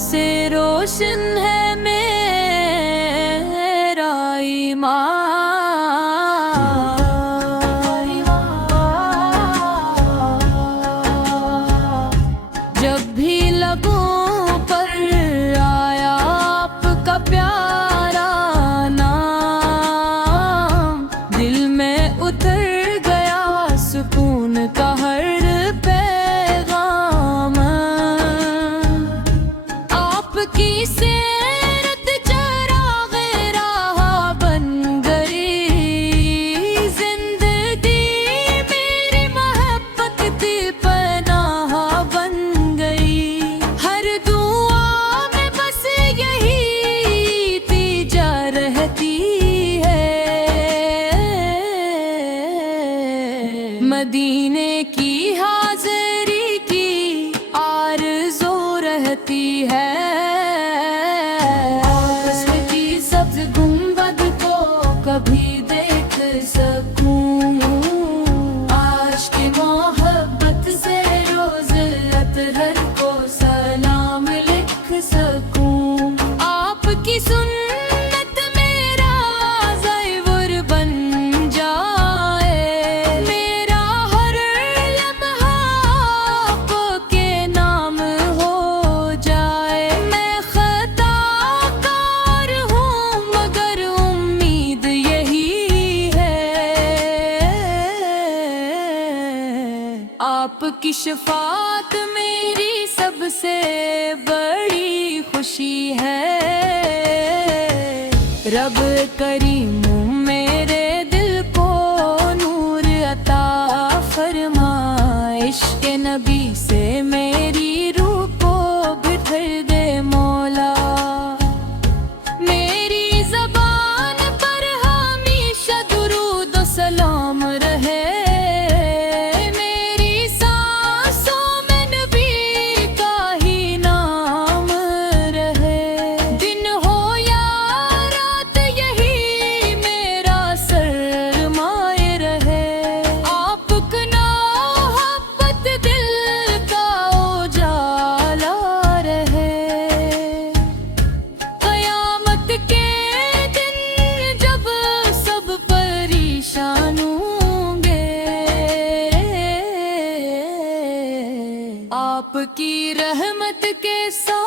سے روشن ہے میرا ایمان، جب بھی لبوں پر آیا آپ کا پیارا نام، دل میں اتر گیا سکون کا ہر پیغام۔ آپ کی سیرت چراغ راہ بن گئی، زندگی میری محبت کی پناہ بن گئی۔ ہر دعا میں بس یہی تیجا رہتی ہے، مدینے کی حاضری کی آرزو رہتی ہے۔ آپس کی سبز گنبد کو کبھی دیکھ سکوں، عاشق محبت سے روز اطہر کو سلام لکھ سکوں۔ آپ کی سنت میرا زیور بن جائے، میرا ہر لمحہ آپ کے نام ہو جائے۔ میں خطا کار ہوں مگر امید یہی ہے، آپ کی شفاعت میری سب سے بڑی خوشی ہے۔ رب کریم میرے دل کو نور عطا فرما، عشق نبی سے میری روح کو بٹھر دے مولا۔ میری زبان پر ہمیشہ درود و سلام رہے، میری سانسوں میں نبی کا ہی نام رہے۔ دن ہو یا رات یہی میرا سرمایہ رہے، آپ کا محبت دل کا اجالا رہے۔ قیامت کے دن جب سب پریشان ہوں گے، آپ کی رحمت کے ساتھ